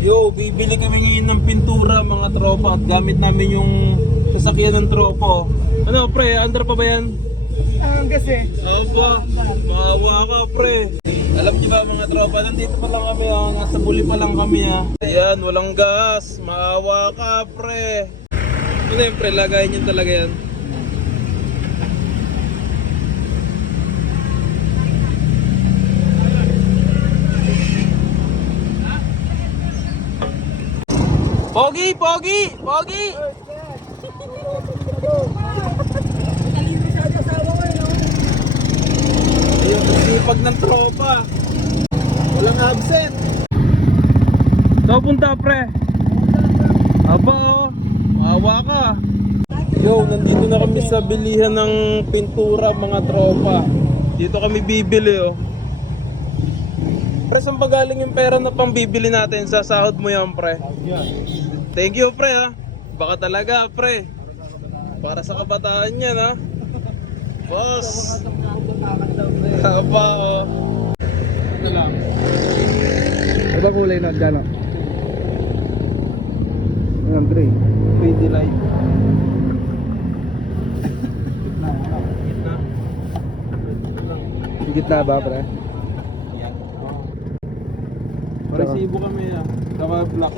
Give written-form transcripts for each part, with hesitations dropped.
Yo, bibili kami ngayon ng pintura mga tropa at gamit namin yung sasakyan ng tropa. Ano pre, under pa ba yan? Kasi Aba, maawa ka pre. Alam niyo ba mga tropa, nandito pa lang kami nasa Buli pa lang kami Ayan, walang gas, maawa ka pre. Ano yun pre, lagayin yun talaga yan. Pogi, Pogi, Pogi! Ayun, sipag ng tropa. Walang absent. Saan punta pre? Aba maawa ka. Yo, nandito na kami sa bilihan ng pintura mga tropa. Dito kami bibili Pre, saan ba galing yung pera na pang bibili natin? Sa sahod mo yan pre. Thank you pre Baka talaga pre. Para sa kabataan yan Boss. Aba Ito lang. Ano ba kulay na dyan? Ang gray. 3D light. Gitna ba pre? Resibo kami Saka black.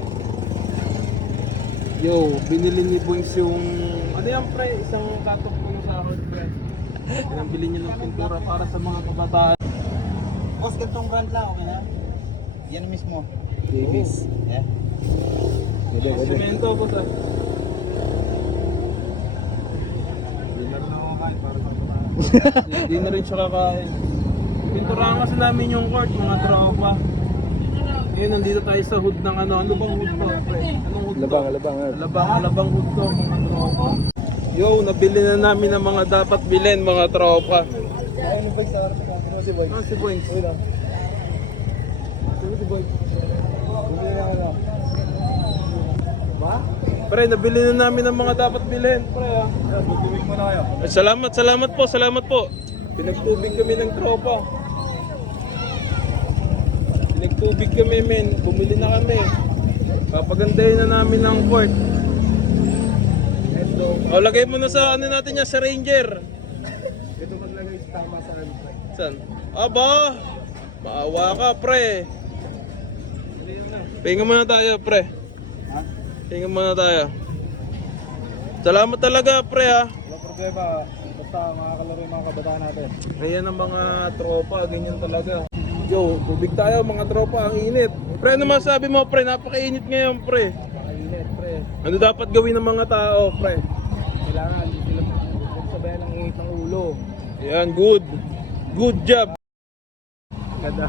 Yo, binili ni Boys yung ano yan pre, isang katok mo sa sahod pre. Pinambili niya ng pintura para sa mga kabataan. Boss, ganitong brand lang, okay na? Yan mismo. Davis. Yeah. Pwede, pwede. Semento po sa. Hindi na rin siya kakain. Pinturahan kasi namin yung court mga tropa. Ngayon nandito tayo sa hood ng ano bang hood to pre? Anong hood to? Labang hood to mga tropa. Yo, nabili na namin ang mga dapat bilhin mga tropa. Si Boy. Pre, nabili na namin ang mga dapat bilhin, pre Tubig mo na kayo. Salamat po. Pinagtubig kami ng tropa. Pinagtubig kami, men. Bumili na kami. Papagandahin na namin ang court. O, lagay mo na sa ano natin yan, sa Ranger. Ito maglagay sa tama sa ano pre. Saan? Aba! Maawa ka, pre. Pahinga muna tayo, pre. Pahinga muna tayo. Salamat talaga, pre, Wala problema. Basta makakalaro yung mga kabataan natin. Ayan ang mga tropa, ganyan talaga. Yo, tubig tayo mga tropa, ang init. Pre, ano masabi mo, pre? Napakainit ngayon, pre. Makainit pre. Ano dapat gawin ng mga tao, pre? Kailangan hindi sila sabayan ng init ng ulo. Ayan, good. Good job. Ganda.